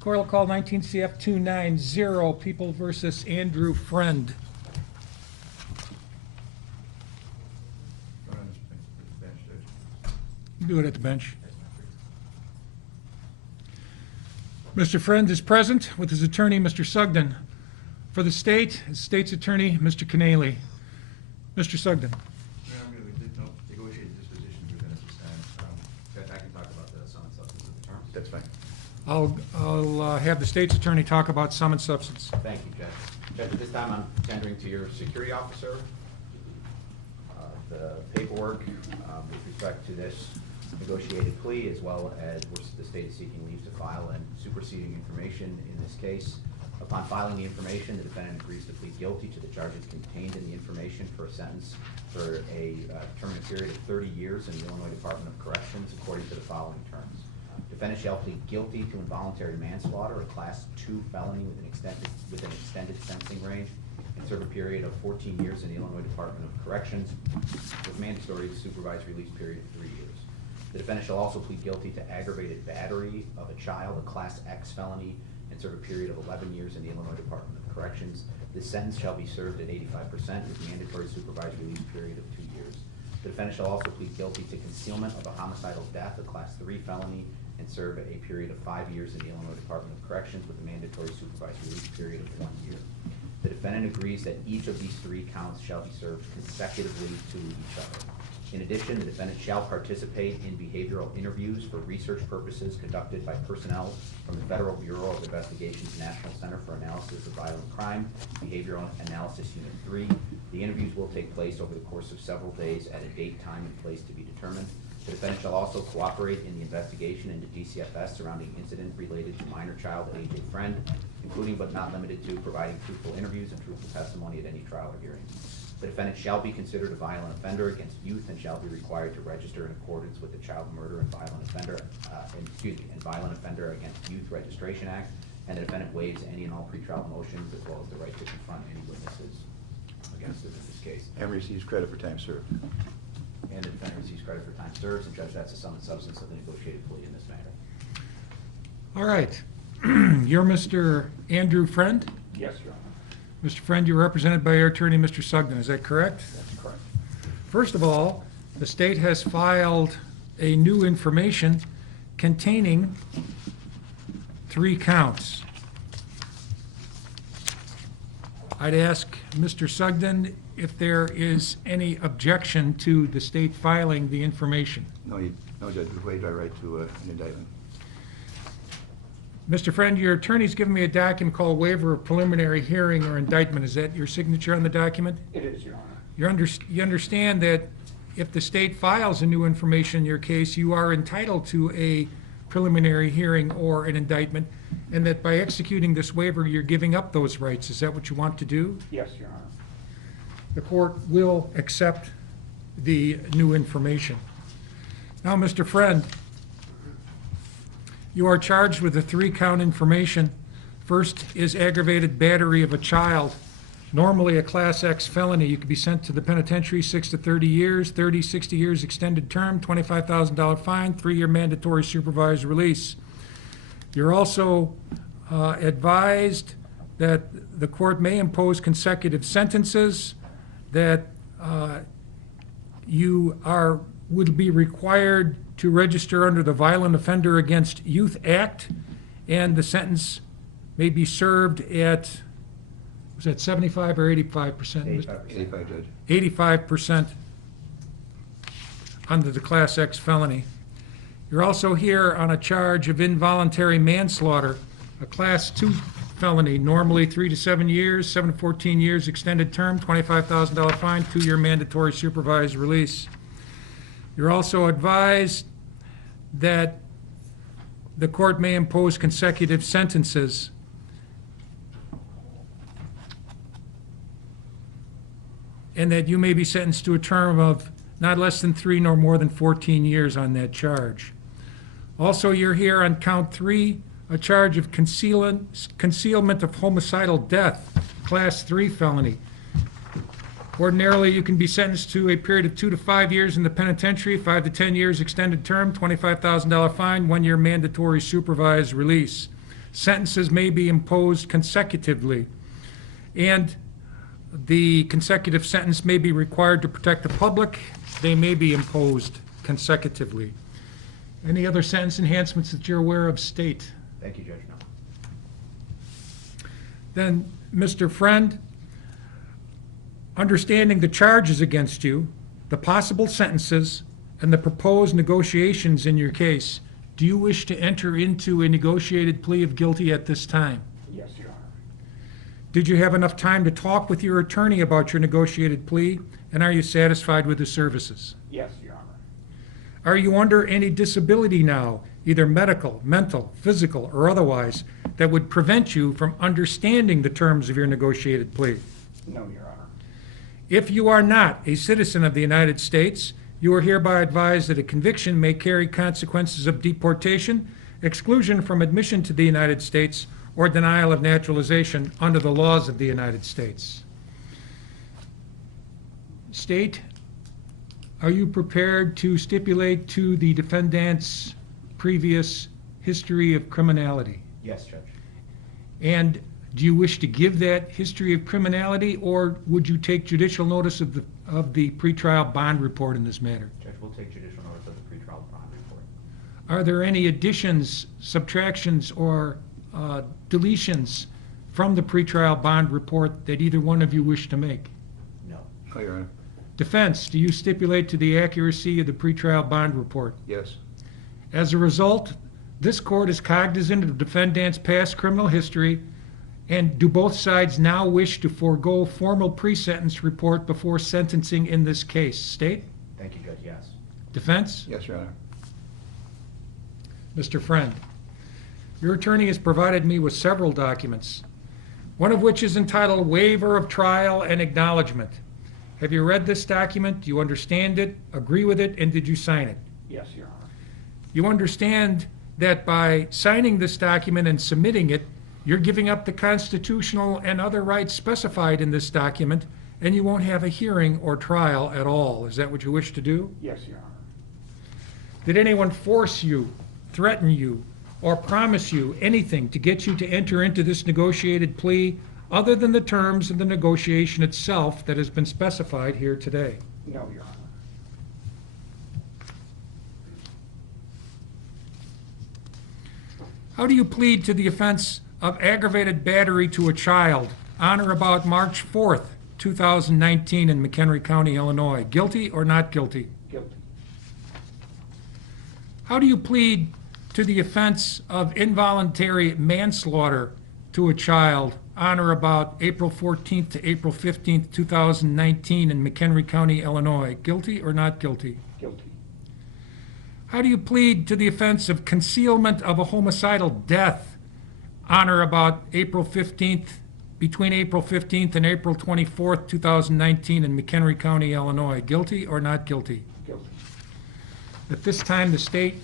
Court will call 19 CF 290, People versus Andrew Fruend. Do it at the bench. Mr. Fruend is present with his attorney, Mr. Sugden. For the state, his state's attorney, Mr. Canale. Mr. Sugden. Negotiated disposition within its extent. I can talk about the sum and substance of the terms. That's fine. I'll have the state's attorney talk about sum and substance. Thank you, Judge. Judge, at this time I'm tendering to your security officer the paperwork with respect to this negotiated plea, as well as the state is seeking leave to file and superseding information in this case. Upon filing the information, the defendant agrees to plead guilty to the charges contained in the information for a sentence for a determined period of 30 years in the Illinois Department of Corrections according to the following terms. Defendant shall plead guilty to involuntary manslaughter, a Class 2 felony with an extended sentencing range, and serve a period of 14 years in the Illinois Department of Corrections with mandatory supervised release period of 3 years. The defendant shall also plead guilty to aggravated battery of a child, a Class X felony, and serve a period of 11 years in the Illinois Department of Corrections. This sentence shall be served at 85% with mandatory supervised release period of 2 years. The defendant shall also plead guilty to concealment of a homicidal death, a Class 3 felony, and serve a period of 5 years in the Illinois Department of Corrections with a mandatory supervised release period of 1 year. The defendant agrees that each of these 3 counts shall be served consecutively to each other. In addition, the defendant shall participate in behavioral interviews for research purposes conducted by personnel from the Federal Bureau of Investigation's National Center for Analysis of Violent Crime, Behavioral Analysis Unit 3. The interviews will take place over the course of several days at a date, time, and place to be determined. The defendant shall also cooperate in the investigation into DCFS surrounding incident related to minor child A.J. Fruend, including but not limited to providing truthful interviews and truthful testimony at any trial or hearing. The defendant shall be considered a violent offender against youth and shall be required to register in accordance with the Child Murder and Violent Offender Against Youth Registration Act, and the defendant waives any and all pretrial motions as well as the right to confront any witnesses against him in this case. And receives credit for time served. And the defendant receives credit for time served, and Judge, that's the sum and substance of the negotiated plea in this matter. All right. You're Mr. Andrew Fruend? Yes, Your Honor. Mr. Fruend, you're represented by your attorney, Mr. Sugden. Is that correct? That's correct. First of all, the state has filed a new information containing 3 counts. I'd ask Mr. Sugden if there is any objection to the state filing the information. No, Judge, we waived our right to an indictment. Mr. Fruend, your attorney's given me a document called Waiver of Preliminary Hearing or Indictment. Is that your signature on the document? It is, Your Honor. You understand that if the state files a new information in your case, you are entitled to a preliminary hearing or an indictment, and that by executing this waiver, you're giving up those rights. Is that what you want to do? Yes, Your Honor. The court will accept the new information. Now, Mr. Fruend, you are charged with the 3-count information. First is aggravated battery of a child. Normally a Class X felony. You could be sent to the penitentiary 6 to 30 years, 30, 60 years extended term, $25,000 fine, 3-year mandatory supervised release. You're also advised that the court may impose consecutive sentences, that you would be required to register under the Violent Offender Against Youth Act, and the sentence may be served at, was that 75 or 85%? 85, Judge. 85% under the Class X felony. You're also here on a charge of involuntary manslaughter, a Class 2 felony, normally 3 to 7 years, 7 to 14 years extended term, $25,000 fine, 2-year mandatory supervised release. You're also advised that the court may impose consecutive sentences. And that you may be sentenced to a term of not less than 3 nor more than 14 years on that charge. Also, you're here on count 3, a charge of concealment of homicidal death, Class 3 felony. Ordinarily, you can be sentenced to a period of 2 to 5 years in the penitentiary, 5 to 10 years extended term, $25,000 fine, 1-year mandatory supervised release. sentences may be imposed consecutively, and the consecutive sentence may be required to protect the public. They may be imposed consecutively. Any other sentence enhancements that you're aware of, state? Thank you, Judge. No. Then, Mr. Friend, understanding the charges against you, the possible sentences, and the proposed negotiations in your case, do you wish to enter into a negotiated plea of guilty at this time? Yes, Your Honor. Did you have enough time to talk with your attorney about your negotiated plea, and are you satisfied with his services? Yes, Your Honor. Are you under any disability now, either medical, mental, physical, or otherwise, that would prevent you from understanding the terms of your negotiated plea? No, Your Honor. If you are not a citizen of the United States, you are hereby advised that a conviction may carry consequences of deportation, exclusion from admission to the United States, or denial of naturalization under the laws of the United States. State, are you prepared to stipulate to the defendant's previous history of criminality? Yes, Judge. And do you wish to give that history of criminality, or would you take judicial notice of the pretrial bond report in this matter? Judge, we'll take judicial notice of the pretrial bond report. Are there any additions, subtractions, or deletions from the pretrial bond report that either one of you wish to make? No. No, Your Honor. Defense, do you stipulate to the accuracy of the pretrial bond report? Yes. As a result, this court is cognizant of the defendant's past criminal history, and do both sides now wish to forego formal pre-sentence report before sentencing in this case? State? Thank you, Judge. Yes. Defense? Yes, Your Honor. Mr. Friend, your attorney has provided me with several documents, one of which is entitled Waiver of Trial and Acknowledgement. Have you read this document? Do you understand it, agree with it, and did you sign it? Yes, Your Honor. You understand that by signing this document and submitting it, you're giving up the constitutional and other rights specified in this document, and you won't have a hearing or trial at all. Is that what you wish to do? Yes, Your Honor. Did anyone force you, threaten you, or promise you anything to get you to enter into this negotiated plea other than the terms of the negotiation itself that has been specified here today? No, Your Honor. How do you plead to the offense of aggravated battery to a child on or about March 4th, 2019 in McHenry County, Illinois? Guilty or not guilty? Guilty. How do you plead to the offense of involuntary manslaughter to a child on or about April 14th to April 15th, 2019 in McHenry County, Illinois? Guilty or not guilty? Guilty. How do you plead to the offense of concealment of a homicidal death on or about April 15th, between April 15th and April 24th, 2019 in McHenry County, Illinois? Guilty or not guilty? Guilty. At this time, the state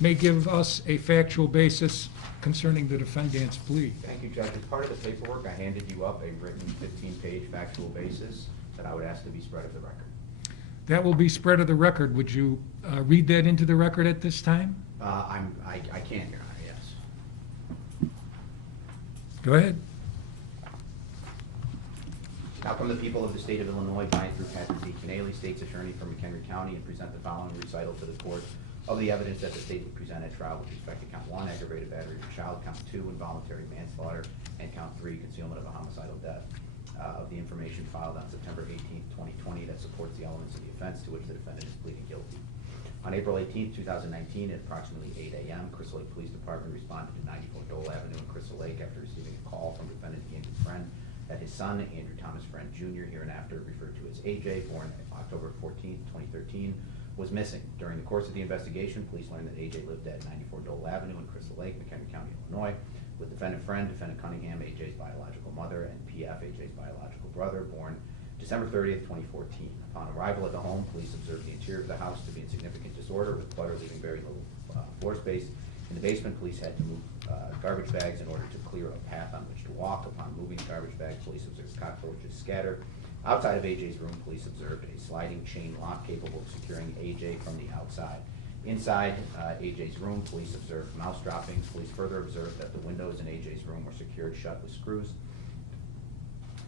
may give us a factual basis concerning the defendant's plea. Thank you, Judge. As part of the paperwork, I handed you up a written 15-page factual basis that I would ask to be spread of the record. That will be spread of the record. Would you read that into the record at this time? I can, Your Honor, yes. Go ahead. Now from the people of the state of Illinois, by and through Patrick D. Canale, State's Attorney for McHenry County, and present the following recital to the court of the evidence that the state would present at trial with respect to count 1, aggravated battery of a child, count 2, involuntary manslaughter, and count 3, concealment of a homicidal death. Of the information filed on September 18th, 2020 that supports the elements of the offense to which the defendant is pleading guilty. On April 18th, 2019, at approximately 8 a.m., Crystal Lake Police Department responded to 94 Dole Avenue in Crystal Lake after receiving a call from defendant Andrew Friend that his son, Andrew Thomas Friend Jr., hereinafter referred to as AJ, born October 14th, 2013, was missing. During the course of the investigation, police learned that AJ lived at 94 Dole Avenue in Crystal Lake, McHenry County, Illinois, with defendant Friend, defendant Cunningham, AJ's biological mother, and PF, AJ's biological brother, born December 30th, 2014. Upon arrival at the home, police observed the interior of the house to be in significant disorder, with clutter leaving very little floor space. In the basement, police had to move garbage bags in order to clear a path on which to walk. Upon moving the garbage bags, police observed cockroaches scattered. Outside of AJ's room, police observed a sliding chain lock capable of securing AJ from the outside. Inside AJ's room, police observed mouse droppings. Police further observed that the windows in AJ's room were secured shut with screws.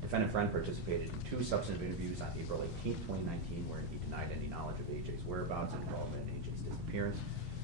Defendant Friend participated in 2 substantive interviews on April 18, 2019, wherein he denied any knowledge of AJ's whereabouts and involvement in AJ's disappearance.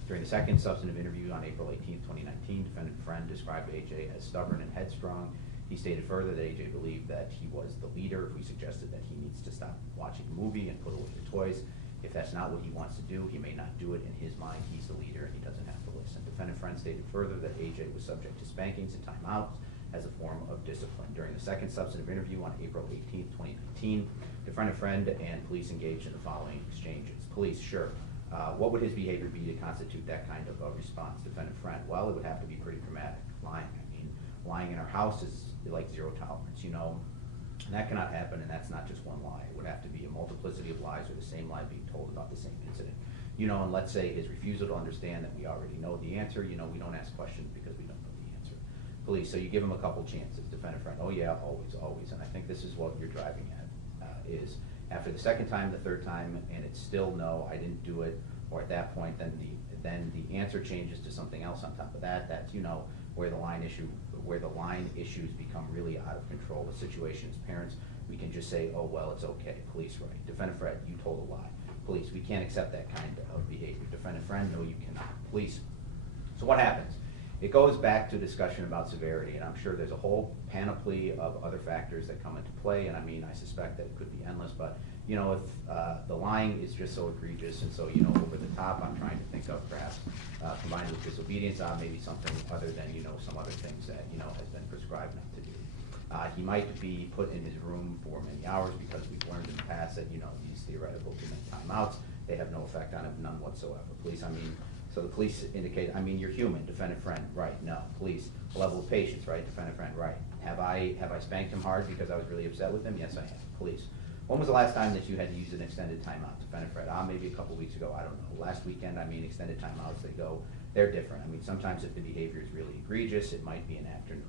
During the second substantive interview on April 18, 2019, Defendant Friend described AJ as stubborn and headstrong. He stated further that AJ believed that he was the leader if we suggested that he needs to stop watching the movie and put away the toys. If that's not what he wants to do, he may not do it. In his mind, he's the leader and he doesn't have to listen. Defendant Friend stated further that AJ was subject to spankings and timeouts as a form of discipline. During the second substantive interview on April 18, 2019, Defendant Friend and police engaged in the following exchanges. Police, sure. What would his behavior be to constitute that kind of a response? Defendant Friend, well, it would have to be pretty dramatic. Lying. I mean, lying in our house is like 0 tolerance, you know. And that cannot happen, and that's not just one lie. It would have to be a multiplicity of lies or the same lie being told about the same incident. You know, and let's say his refusal to understand that we already know the answer. You know, we don't ask questions because we don't know the answer. Police, so you give him a couple chances. Defendant Friend, oh yeah, always, always. And I think this is what you're driving at, is after the second time, the third time, and it's still no, I didn't do it, or at that point, then the answer changes to something else on top of that. That's, you know, where the line issues become really out of control. The situation as parents, we can just say, oh, well, it's okay. Police, right. Defendant Friend, you told a lie. Police, we can't accept that kind of behavior. Defendant Friend, no, you cannot. Police. So what happens? It goes back to discussion about severity, and I'm sure there's a whole panoply of other factors that come into play, and I mean, I suspect that it could be endless, but, you know, if the lying is just so egregious and so, you know, over the top, I'm trying to think of perhaps combined with disobedience, maybe something other than, you know, some other things that, you know, has been prescribed not to do. He might be put in his room for many hours because we've learned in the past that, you know, these theoretical 2-minute timeouts, they have no effect on him, none whatsoever. Police, I mean, so the police indicate, I mean, you're human. Defendant Friend, right, no. Police, level of patience, right? Defendant Friend, right. Have I spanked him hard because I was really upset with him? Yes, I have. Police, when was the last time that you had to use an extended timeout? Defendant Friend, maybe a couple weeks ago, I don't know. Last weekend, I mean, extended timeouts, they're different. I mean, sometimes if the behavior is really egregious, it might be an afternoon.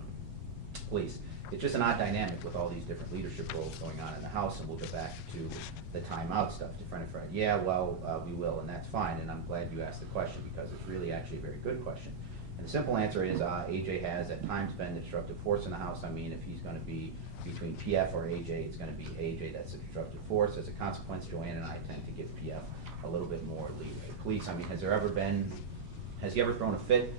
Police, it's just an odd dynamic with all these different leadership roles going on in the House, and we'll get back to the timeout stuff. Defendant Friend, yeah, well, we will, and that's fine, and I'm glad you asked the question because it's really actually a very good question. And the simple answer is AJ has at times been the destructive force in the House. I mean, if he's going to be between PF or AJ, it's going to be AJ that's the destructive force. As a consequence, Joanne and I tend to give PF a little bit more leeway. Police, I mean, has he ever thrown a fit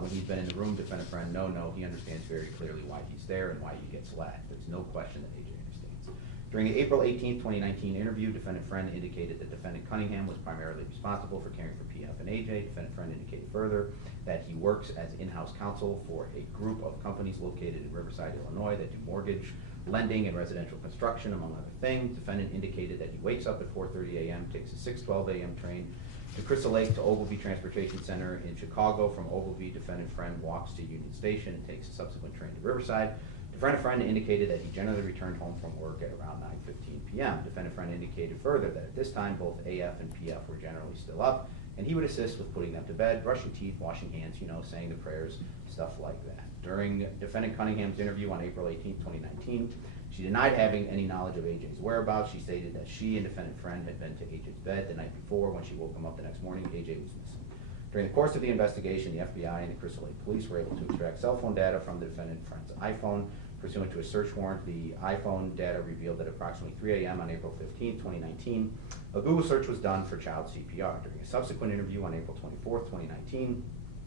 when he's been in the room? Defendant Friend, no, he understands very clearly why he's there and why he gets lagged. There's no question that AJ understands. During the April 18, 2019 interview, Defendant Friend indicated that Defendant Cunningham was primarily responsible for caring for PF and AJ. Defendant Friend indicated further that he works as in-house counsel for a group of companies located in Riverside, Illinois that do mortgage, lending, and residential construction, among other things. Defendant indicated that he wakes up at 4:30 a.m., takes a 6:12 a.m. train to Crystal Lake to Ogilvie Transportation Center in Chicago. From Ogilvie, Defendant Friend walks to Union Station and takes a subsequent train to Riverside. Defendant Friend indicated that he generally returned home from work at around 9:15 p.m. Defendant Friend indicated further that at this time both AF and PF were generally still up, and he would assist with putting them to bed, brushing teeth, washing hands, you know, saying the prayers, stuff like that. During Defendant Cunningham's interview on April 18, 2019, she denied having any knowledge of AJ's whereabouts. She stated that she and Defendant Friend had been to AJ's bed the night before. When she woke him up the next morning, AJ was missing. During the course of the investigation, the FBI and the Crystal Lake Police were able to extract cell phone data from the Defendant Friend's iPhone. Pursuant to a search warrant, the iPhone data revealed that approximately 3 a.m. on April 15, 2019, a Google search was done for child CPR. During a subsequent interview on April 24, 2019,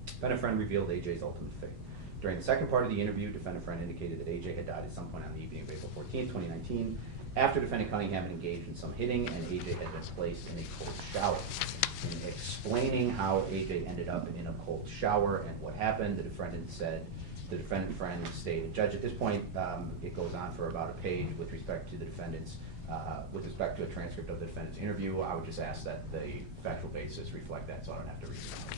Defendant Friend revealed AJ's ultimate fate. During the second part of the interview, Defendant Friend indicated that AJ had died at some point on the evening of April 14, 2019, after Defendant Cunningham had engaged in some hitting and AJ had been placed in a cold shower. In explaining how AJ ended up in a cold shower and what happened, the Defendant Friend stated, Judge, at this point, it goes on for about a page with respect to the defendant's, with respect to a transcript of the defendant's interview. I would just ask that the factual basis reflect that, so I don't have to read it out.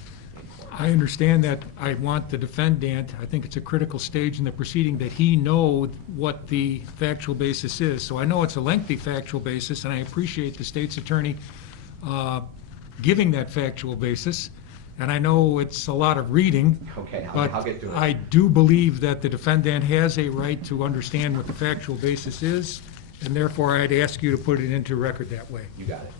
I understand that. I want the defendant, I think it's a critical stage in the proceeding, that he know what the factual basis is. So I know it's a lengthy factual basis, and I appreciate the state's attorney giving that factual basis. And I know it's a lot of reading, Okay, but I'll get to it. I do believe that the defendant has a right to understand what the factual basis is, and therefore I'd ask you to put it into record that way. You got it.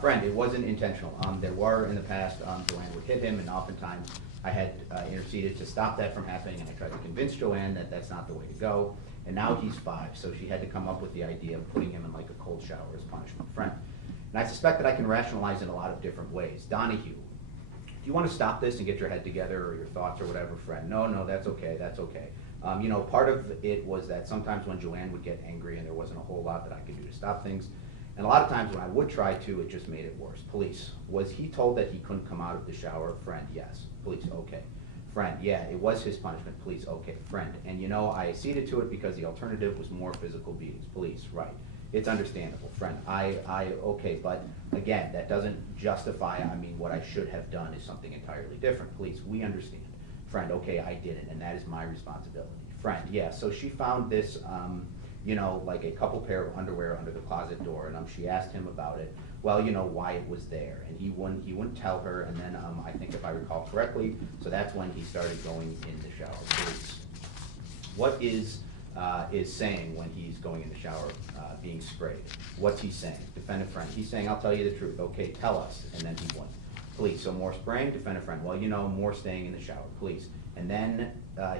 Friend, it wasn't intentional. There were in the past, Joanne would hit him, and oftentimes I had interceded to stop that from happening, and I tried to convince Joanne that that's not the way to go. And now he's 5, so she had to come up with the idea of putting him in like a cold shower as punishment. Friend, and I suspect that I can rationalize in a lot of different ways. Donahue, do you want to stop this and get your head together or your thoughts or whatever? Friend, no, that's okay, that's okay. You know, part of it was that sometimes when Joanne would get angry and there wasn't a whole lot that I could do to stop things, and a lot of times when I would try to, it just made it worse. Police, was he told that he couldn't come out of the shower? Friend, yes. Police, okay. Friend, yeah, it was his punishment. Police, okay. Friend, and you know, I acceded to it because the alternative was more physical beatings. Police, right. It's understandable. Friend, okay, but again, that doesn't justify, I mean, what I should have done is something entirely different. Police, we understand. Friend, okay, I didn't, and that is my responsibility. Friend, yeah, so she found this, you know, like a couple pair of underwear under the closet door, and she asked him about it. Well, you know, why it was there, and he wouldn't tell her, and then I think if I recall correctly, so that's when he started going in the shower. Police, what is saying when he's going in the shower, being sprayed? What's he saying? Defendant Friend, he's saying, I'll tell you the truth. Okay, tell us, and then he wouldn't. Police, so more spraying? Defendant Friend, well, you know, more staying in the shower. Police, and then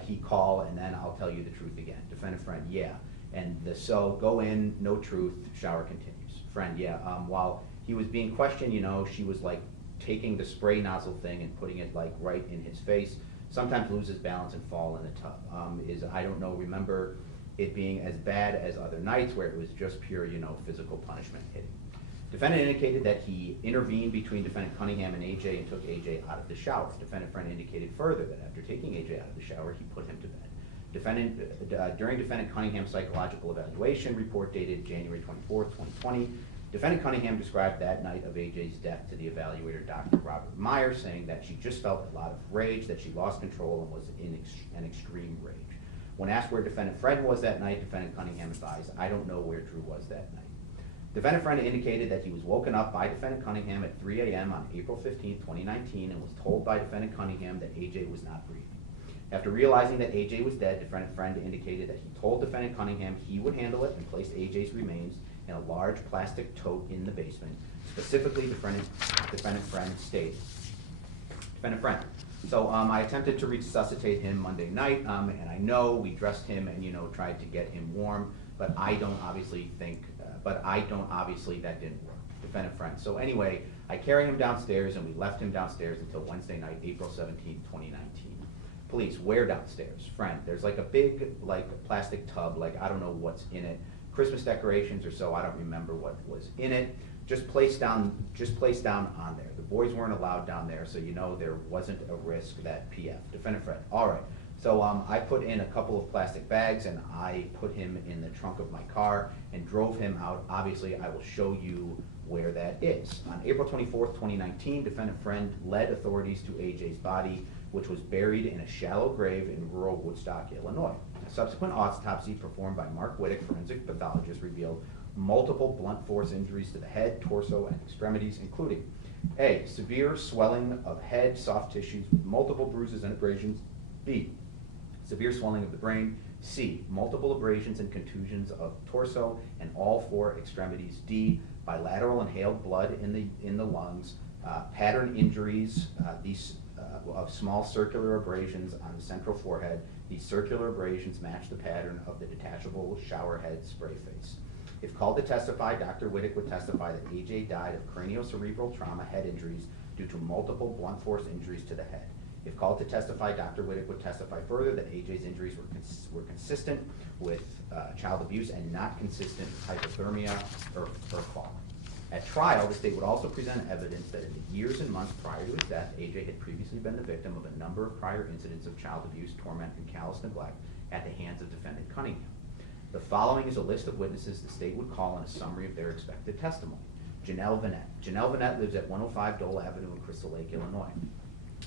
he call, and then I'll tell you the truth again. Defendant Friend, yeah. And so go in, no truth, shower continues. Friend, yeah, while he was being questioned, you know, she was like taking the spray nozzle thing and putting it like right in his face, sometimes loses balance and fall in the tub. I don't know, remember it being as bad as other nights where it was just pure, you know, physical punishment hitting. Defendant indicated that he intervened between Defendant Cunningham and AJ and took AJ out of the shower. Defendant Friend indicated further that after taking AJ out of the shower, he put him to bed. During Defendant Cunningham's psychological evaluation report dated January 24th, 2020, Defendant Cunningham described that night of AJ's death to the evaluator, Dr. Robert Meyer, saying that she just felt a lot of rage, that she lost control and was in an extreme rage. When asked where Defendant Friend was that night, Defendant Cunningham advised, I don't know where Drew was that night. Defendant Friend indicated that he was woken up by Defendant Cunningham at 3 a.m. on April 15, 2019, and was told by Defendant Cunningham that AJ was not breathing. After realizing that AJ was dead, Defendant Friend indicated that he told Defendant Cunningham he would handle it and placed AJ's remains in a large plastic tote in the basement. Specifically, Defendant Friend stated. Defendant Friend. So I attempted to resuscitate him Monday night, and I know we dressed him and, you know, tried to get him warm, but I don't obviously that didn't work. Defendant Friend. So anyway, I carried him downstairs and we left him downstairs until Wednesday night, April 17, 2019. Police, where downstairs? Friend, there's like a big, like plastic tub, like I don't know what's in it. Christmas decorations or so, I don't remember what was in it. Just placed down on there. The boys weren't allowed down there, so you know there wasn't a risk that PF. Defendant Friend, all right. So I put in a couple of plastic bags and I put him in the trunk of my car and drove him out. Obviously, I will show you where that is. On April 24th, 2019, Defendant Friend led authorities to AJ's body, which was buried in a shallow grave in rural Woodstock, Illinois. A subsequent autopsy performed by Mark Wittick, forensic pathologist, revealed multiple blunt force injuries to the head, torso, and extremities, including A, severe swelling of head, soft tissues with multiple bruises and abrasions. B, severe swelling of the brain. C, multiple abrasions and contusions of torso and all 4 extremities. D, bilateral inhaled blood in the lungs. Pattern injuries, of small circular abrasions on the central forehead. These circular abrasions match the pattern of the detachable shower head spray face. If called to testify, Dr. Wittick would testify that AJ died of craniocerebral trauma head injuries due to multiple blunt force injuries to the head. If called to testify, Dr. Wittick would testify further that AJ's injuries were consistent with child abuse and not consistent with hypothermia or fall. At trial, the state would also present evidence that in the years and months prior to his death, AJ had previously been the victim of a number of prior incidents of child abuse, torment, and callous neglect at the hands of Defendant Cunningham. The following is a list of witnesses the state would call and a summary of their expected testimony. Janelle Venette. Janelle Venette lives at 105 Dole Avenue in Crystal Lake, Illinois.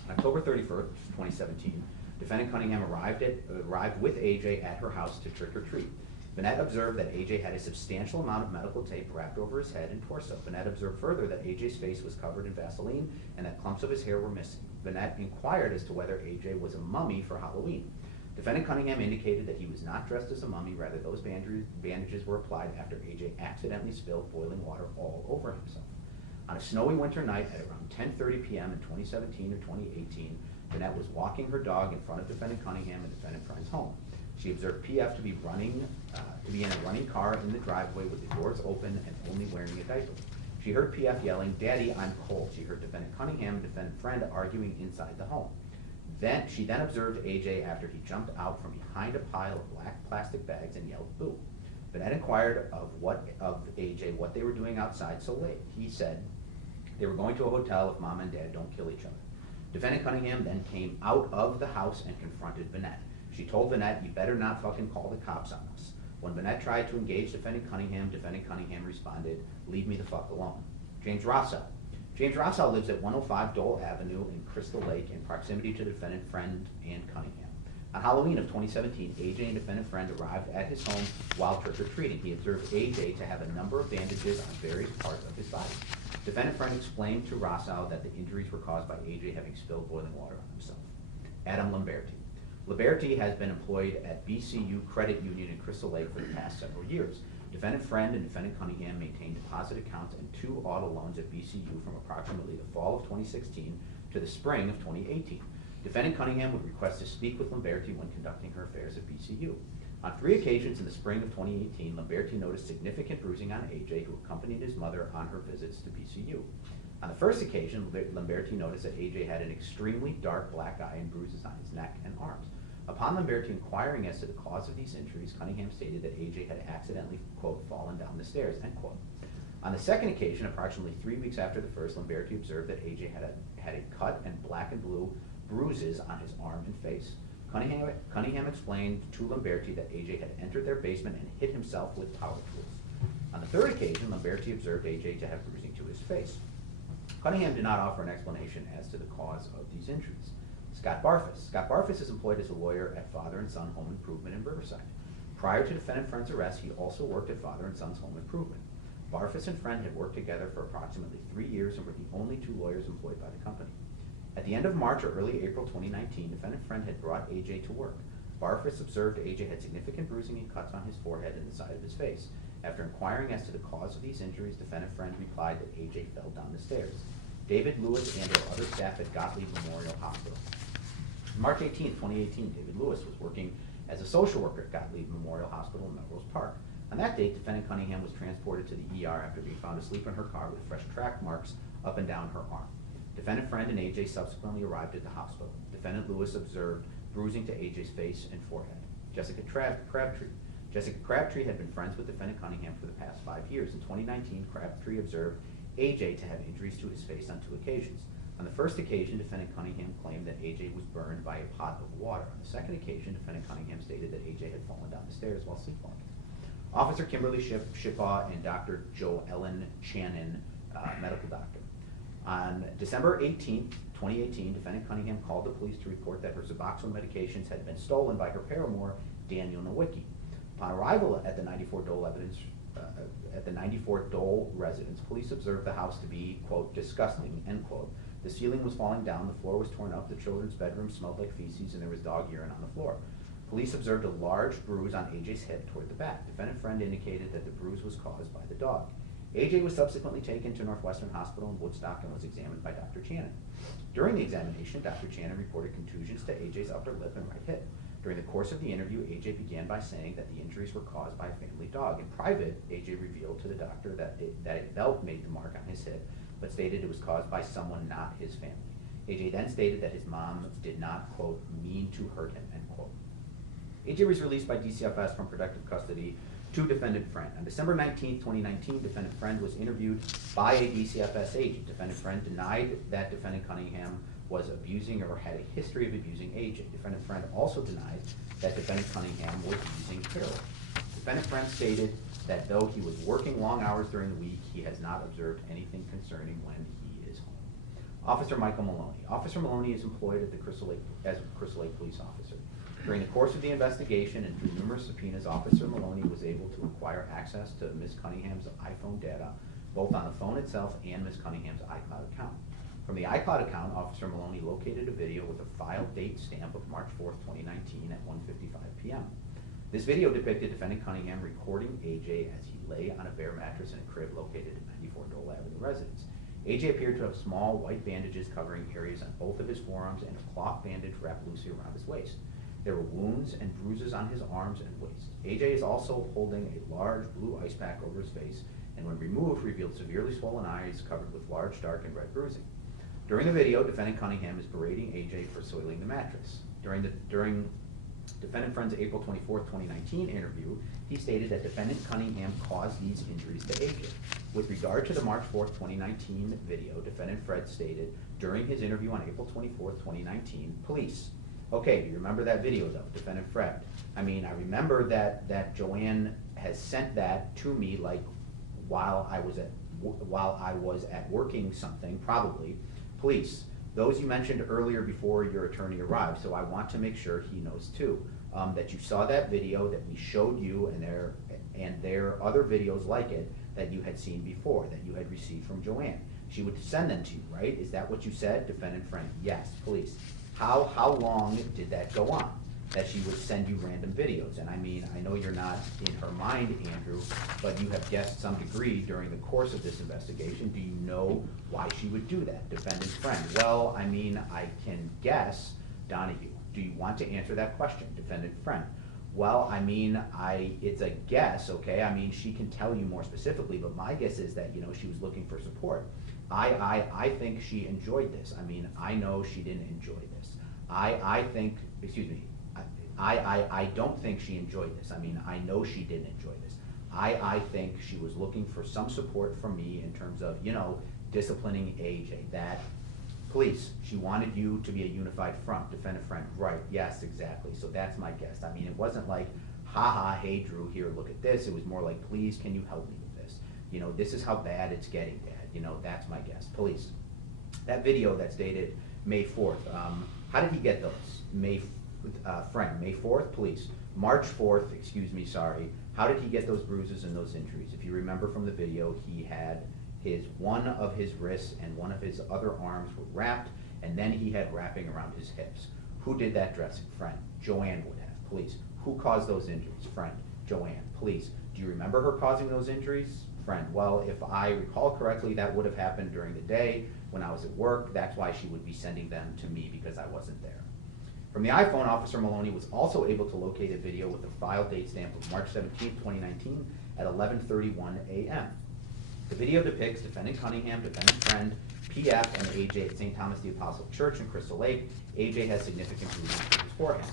On October 31st, 2017, Defendant Cunningham arrived with AJ at her house to trick or treat. Venette observed that AJ had a substantial amount of medical tape wrapped over his head and torso. Venette observed further that AJ's face was covered in Vaseline and that clumps of his hair were missing. Venette inquired as to whether AJ was a mummy for Halloween. Defendant Cunningham indicated that he was not dressed as a mummy, rather those bandages were applied after AJ accidentally spilled boiling water all over himself. On a snowy winter night at around 10:30 p.m. in 2017 or 2018, Venette was walking her dog in front of defendant Cunningham and defendant Friend's home. She observed PF to be in a running car in the driveway with the doors open and only wearing a diaper. She heard PF yelling, "Daddy, I'm cold." She heard defendant Cunningham and defendant Friend arguing inside the home. She then observed AJ after he jumped out from behind a pile of black plastic bags and yelled, "Boo." Venette inquired of AJ what they were doing outside so late. He said they were going to a hotel if Mom and Dad don't kill each other. Defendant Cunningham then came out of the house and confronted Venette. She told Venette, "You better not fucking call the cops on us." When Venette tried to engage defendant Cunningham responded, "Leave me the fuck alone." James Rossell. James Rossell lives at 105 Dole Avenue in Crystal Lake in proximity to defendant Friend and Cunningham. On Halloween of 2017, AJ and defendant Friend arrived at his home while trick-or-treating. He observed AJ to have a number of bandages on various parts of his body. Defendant Friend explained to Rossell that the injuries were caused by AJ having spilled boiling water on himself. Adam Lamberti. Lamberti has been employed at BCU Credit Union in Crystal Lake for the past several years. Defendant Friend and defendant Cunningham maintained deposit accounts and 2 auto loans at BCU from approximately the fall of 2016 to the spring of 2018. Defendant Cunningham would request to speak with Lamberti when conducting her affairs at BCU. On 3 occasions in the spring of 2018, Lamberti noticed significant bruising on AJ, who accompanied his mother on her visits to BCU. On the first occasion, Lamberti noticed that AJ had an extremely dark black eye and bruises on his neck and arms. Upon Lamberti inquiring as to the cause of these injuries, Cunningham stated that AJ had accidentally, quote, fallen down the stairs, end quote. On the second occasion, approximately 3 weeks after the first, Lamberti observed that AJ had a cut and black and blue bruises on his arm and face. Cunningham explained to Lamberti that AJ had entered their basement and hit himself with power tools. On the third occasion, Lamberti observed AJ to have bruising to his face. Cunningham did not offer an explanation as to the cause of these injuries. Scott Barfus. Scott Barfus is employed as a lawyer at Father and Son Home Improvement in Riverside. Prior to defendant Friend's arrest, he also worked at Father and Son's Home Improvement. Barfus and Friend had worked together for approximately 3 years and were the only 2 lawyers employed by the company. At the end of March or early April 2019, defendant Friend had brought AJ to work. Barfus observed AJ had significant bruising and cuts on his forehead and the side of his face. After inquiring as to the cause of these injuries, defendant Friend replied that AJ fell down the stairs. David Lewis and or other staff at Gottlieb Memorial Hospital. March 18, 2018, David Lewis was working as a social worker at Gottlieb Memorial Hospital in Melrose Park. On that date, defendant Cunningham was transported to the ER after being found asleep in her car with fresh track marks up and down her arm. Defendant Friend and AJ subsequently arrived at the hospital. Defendant Lewis observed bruising to AJ's face and forehead. Jessica Crabtree. Jessica Crabtree had been friends with defendant Cunningham for the past 5 years. In 2019, Crabtree observed AJ to have injuries to his face on 2 occasions. On the first occasion, defendant Cunningham claimed that AJ was burned by a pot of water. On the second occasion, defendant Cunningham stated that AJ had fallen down the stairs while sleepwalking. Officer Kimberly Shipaw and Dr. Joellen Channon, medical doctor. On December 18, 2018, defendant Cunningham called the police to report that her Suboxone medications had been stolen by her paramour, Daniel Nowicki. Upon arrival at the 94 Dole residence, police observed the house to be, quote, disgusting, end quote. The ceiling was falling down, the floor was torn up, the children's bedroom smelled like feces, and there was dog urine on the floor. Police observed a large bruise on AJ's hip toward the back. Defendant Friend indicated that the bruise was caused by the dog. AJ was subsequently taken to Northwestern Hospital in Woodstock and was examined by Dr. Channon. During the examination, Dr. Channon reported contusions to AJ's upper lip and right hip. During the course of the interview, AJ began by saying that the injuries were caused by a family dog. In private, AJ revealed to the doctor that a belt made the mark on his hip, but stated it was caused by someone not his family. AJ then stated that his mom did not, quote, mean to hurt him, end quote. AJ was released by DCFS from protective custody to defendant Friend. On December 19, 2019, defendant Friend was interviewed by a DCFS agent. Defendant Friend denied that defendant Cunningham was abusing or had a history of abusing AJ. Defendant Friend also denied that defendant Cunningham was using heroin. Defendant Friend stated that though he was working long hours during the week, he has not observed anything concerning when he is home. Officer Michael Maloney. Officer Maloney is employed at the Crystal Lake police officer. During the course of the investigation and through numerous subpoenas, Officer Maloney was able to acquire access to Ms. Cunningham's iPhone data, both on the phone itself and Ms. Cunningham's iCloud account. From the iCloud account, Officer Maloney located a video with a file date stamp of March 4th, 2019 at 1:55 p.m. This video depicted defendant Cunningham recording AJ as he lay on a bare mattress in a crib located at 94 Dole Avenue residence. AJ appeared to have small white bandages covering areas on both of his forearms and a cloth bandage wrapped loosely around his waist. There were wounds and bruises on his arms and waist. AJ is also holding a large blue ice pack over his face, and when removed, revealed severely swollen eyes covered with large, dark, and red bruising. During the video, Defendant Cunningham is berating AJ for soiling the mattress. During Defendant Friend's April 24, 2019 interview, he stated that Defendant Cunningham caused these injuries to AJ. With regard to the March 4, 2019 video, Defendant Fred stated during his interview on April 24, 2019, police. Okay, do you remember that video though, Defendant Fred? I mean, I remember that Joanne has sent that to me like while I was at working something, probably. Police. Those you mentioned earlier before your attorney arrived, so I want to make sure he knows too, that you saw that video that we showed you, and there are other videos like it that you had seen before, that you had received from Joanne. She would send them to you, right? Is that what you said, Defendant Friend? Yes, police. How long did that go on, that she would send you random videos? And I mean, I know you're not in her mind, Andrew, but you have guessed some degree during the course of this investigation. Do you know why she would do that, Defendant Friend? Well, I mean, I can guess, Donahue. Do you want to answer that question, Defendant Friend? Well, I mean, it's a guess, okay? I mean, she can tell you more specifically, but my guess is that, she was looking for support. I think she enjoyed this. I mean, I know she didn't enjoy this. I don't think she enjoyed this. I mean, I know she didn't enjoy this. I think she was looking for some support from me in terms of, disciplining AJ. That, police, she wanted you to be a unified front, Defendant Friend. Right, yes, exactly. So that's my guess. I mean, it wasn't like, haha, hey, Drew, here, look at this. It was more like, please, can you help me with this? This is how bad it's getting, Dad. That's my guess. Police. That video that's dated May 4th, how did he get those? Friend, May 4th, police. March 4th, how did he get those bruises and those injuries? If you remember from the video, he had one of his wrists and one of his other arms were wrapped, and then he had wrapping around his hips. Who did that dressing? Friend. Joanne would have. Police. Who caused those injuries? Friend. Joanne. Police. Do you remember her causing those injuries? Friend. Well, if I recall correctly, that would have happened during the day when I was at work. That's why she would be sending them to me, because I wasn't there. From the iPhone, Officer Maloney was also able to locate a video with a file date stamp of March 17, 2019 at 11:31 a.m. The video depicts Defendant Cunningham, Defendant Friend, PF, and AJ at St. Thomas the Apostle Church in Crystal Lake. AJ has significant bruises to his forehead.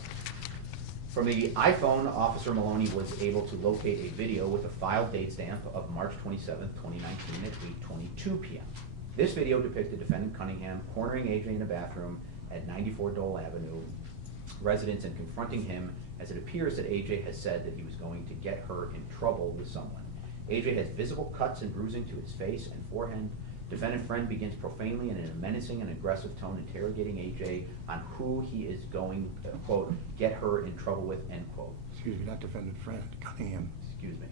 From the iPhone, Officer Maloney was able to locate a video with a file date stamp of March 27, 2019 at 8:22 p.m. This video depicted Defendant Cunningham cornering AJ in a bathroom at 94 Dole Avenue residence and confronting him, as it appears that AJ has said that he was going to get her in trouble with someone. AJ has visible cuts and bruising to his face and forehead. Defendant Friend begins profanely and in a menacing and aggressive tone interrogating AJ on who he is going to, quote, get her in trouble with, end quote. Excuse me, not Defendant Friend, Cunningham. Excuse me.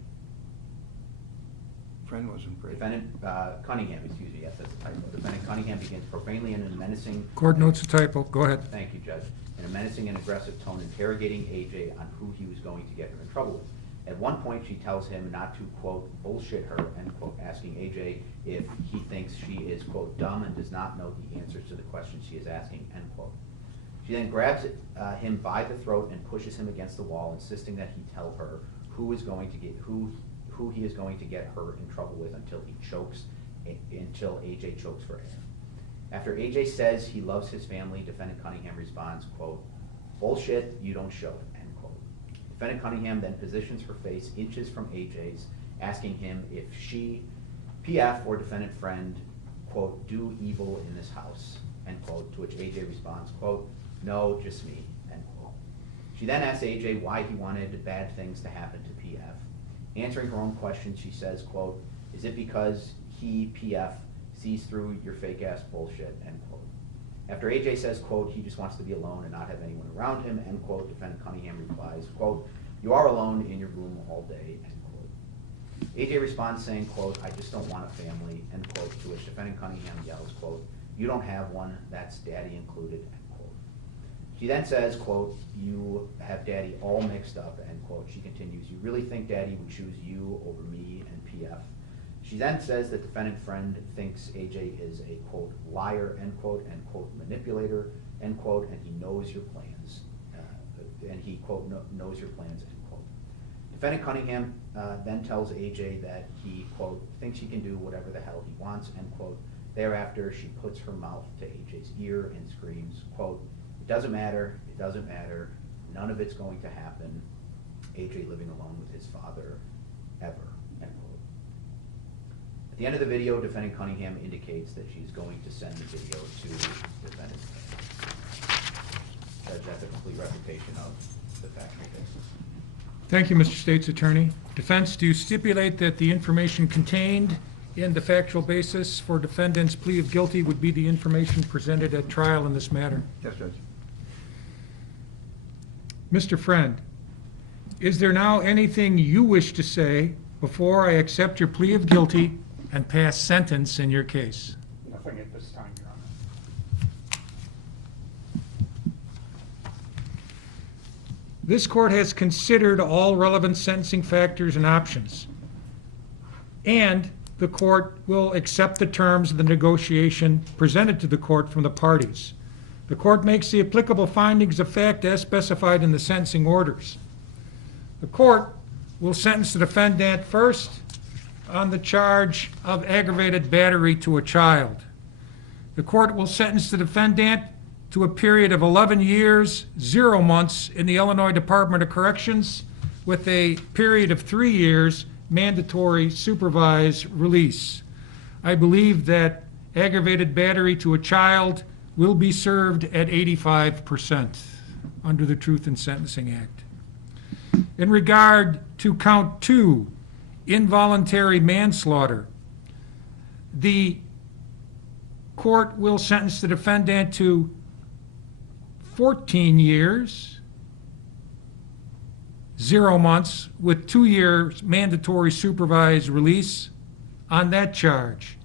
Friend wasn't great. Defendant Cunningham, excuse me, yes, that's the typo. Defendant Cunningham begins profanely and in a menacing... Court notes a typo. Go ahead. Thank you, Judge. In a menacing and aggressive tone interrogating AJ on who he was going to get her in trouble with. At one point, she tells him not to, quote, bullshit her, end quote, asking AJ if he thinks she is, quote, dumb and does not know the answers to the questions she is asking, end quote. She then grabs him by the throat and pushes him against the wall, insisting that he tell her who he is going to get her in trouble with until AJ chokes for air. After AJ says he loves his family, Defendant Cunningham responds, quote, bullshit, you don't show it, end quote. Defendant Cunningham then positions her face inches from AJ's, asking him if she, PF, or Defendant Friend, quote, do evil in this house, end quote, to which AJ responds, quote, no, just me, end quote. She then asks AJ why he wanted bad things to happen to PF. Answering her own question, she says, quote, is it because he, PF, sees through your fake-ass bullshit, end quote. After AJ says, quote, he just wants to be alone and not have anyone around him, end quote, Defendant Cunningham replies, quote, you are alone in your room all day, end quote. AJ responds saying, quote, I just don't want a family, end quote, to which Defendant Cunningham yells, quote, you don't have one, that's daddy included, end quote. She then says, quote, you have daddy all mixed up, end quote. She continues, you really think daddy would choose you over me and PF? She then says that defendant Friend thinks AJ is a, quote, liar, end quote, and, quote, manipulator, end quote, and he knows your plans, and he, quote, knows your plans, end quote. Defendant Cunningham then tells AJ that he, quote, thinks he can do whatever the hell he wants, end quote. Thereafter, she puts her mouth to AJ's ear and screams, quote, it doesn't matter, none of it's going to happen. AJ living alone with his father ever, end quote. At the end of the video, defendant Cunningham indicates that she's going to send the video to defendant. Judge, that's a complete refutation of the factual basis. Thank you, Mr. State's Attorney. Defense, do you stipulate that the information contained in the factual basis for defendant's plea of guilty would be the information presented at trial in this matter? Yes, Judge. Mr. Friend, is there now anything you wish to say before I accept your plea of guilty and pass sentence in your case? Nothing at this time, Your Honor. This court has considered all relevant sentencing factors and options, and the court will accept the terms of the negotiation presented to the court from the parties. The court makes the applicable findings of fact as specified in the sentencing orders. The court will sentence the defendant first on the charge of aggravated battery to a child. The court will sentence the defendant to a period of 11 years, 0 months in the Illinois Department of Corrections, with a period of 3 years mandatory supervised release. I believe that aggravated battery to a child will be served at 85% under the Truth in Sentencing Act. In regard to count 2, involuntary manslaughter, the court will sentence the defendant to 14 years, 0 months, with 2 years mandatory supervised release on that charge.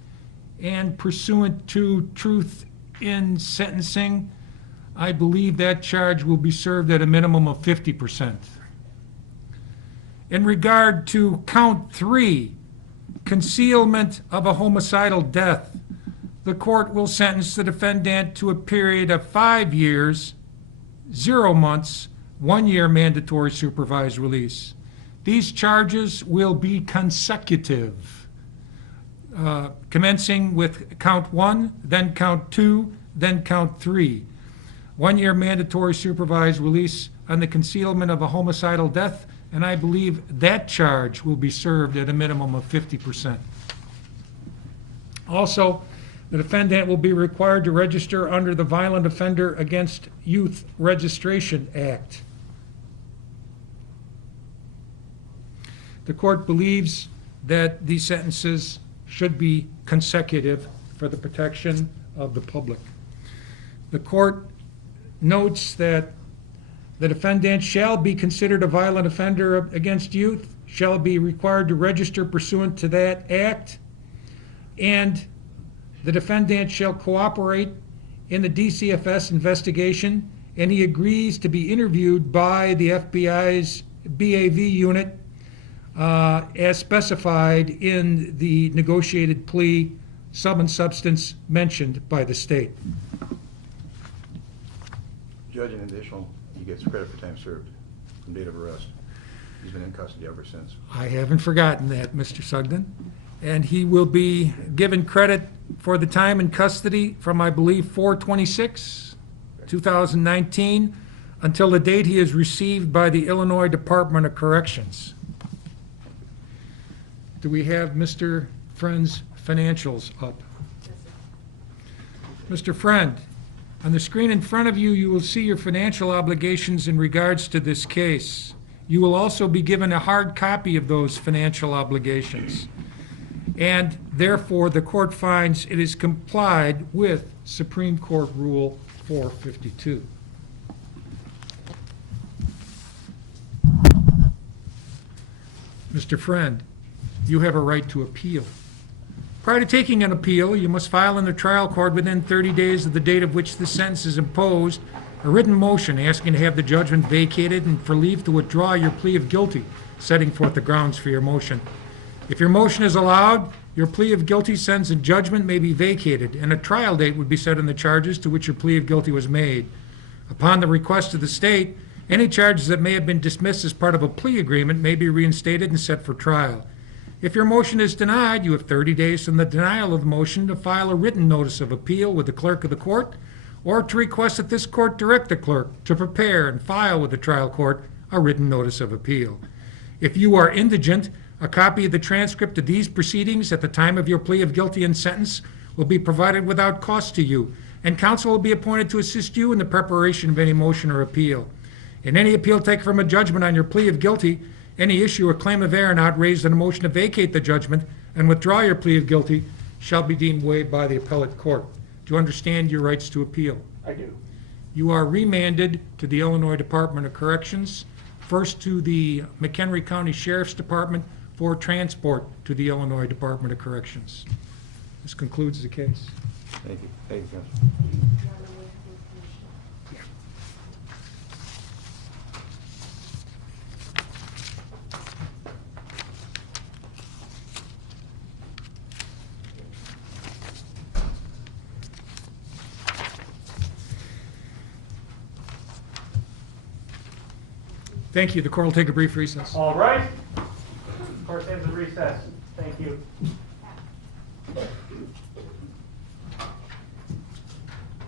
And pursuant to Truth in Sentencing, I believe that charge will be served at a minimum of 50%. In regard to count 3, concealment of a homicidal death, the court will sentence the defendant to a period of 5 years, 0 months, 1 year mandatory supervised release. These charges will be consecutive, commencing with count 1, then count 2, then count 3. 1 year mandatory supervised release on the concealment of a homicidal death, and I believe that charge will be served at a minimum of 50%. Also, the defendant will be required to register under the Violent Offender Against Youth Registration Act. The court believes that these sentences should be consecutive for the protection of the public. The court notes that the defendant shall be considered a violent offender against youth, shall be required to register pursuant to that act, and the defendant shall cooperate in the DCFS investigation, and he agrees to be interviewed by the FBI's BAV unit as specified in the negotiated plea, sum and substance mentioned by the state. Judge, in addition, he gets credit for time served from date of arrest. He's been in custody ever since. I haven't forgotten that, Mr. Sugden. And he will be given credit for the time in custody from, I believe, 4/26/2019 until the date he is received by the Illinois Department of Corrections. Do we have Mr. Friend's financials up? Mr. Friend, on the screen in front of you, you will see your financial obligations in regards to this case. You will also be given a hard copy of those financial obligations. And therefore, the court finds it is complied with Supreme Court Rule 452. Mr. Friend, you have a right to appeal. Prior to taking an appeal, you must file in the trial court within 30 days of the date of which the sentence is imposed a written motion asking to have the judgment vacated and for leave to withdraw your plea of guilty, setting forth the grounds for your motion. If your motion is allowed, Your plea of guilty sentence and judgment may be vacated, and a trial date would be set on the charges to which your plea of guilty was made. Upon the request of the state, any charges that may have been dismissed as part of a plea agreement may be reinstated and set for trial. If your motion is denied, you have 30 days from the denial of the motion to file a written notice of appeal with the clerk of the court, or to request that this court direct the clerk to prepare and file with the trial court a written notice of appeal. If you are indigent, a copy of the transcript of these proceedings at the time of your plea of guilty and sentence will be provided without cost to you, and counsel will be appointed to assist you in the preparation of any motion or appeal. In any appeal taken from a judgment on your plea of guilty, any issue or claim of error not raised in a motion to vacate the judgment and withdraw your plea of guilty shall be deemed waived by the appellate court. Do you understand your rights to appeal? I do. You are remanded to the Illinois Department of Corrections, first to the McHenry County Sheriff's Department for transport to the Illinois Department of Corrections. This concludes the case. Thank you. Thank you, Counsel. Thank you. The court will take a brief recess. All right. Court stands in recess. Thank you.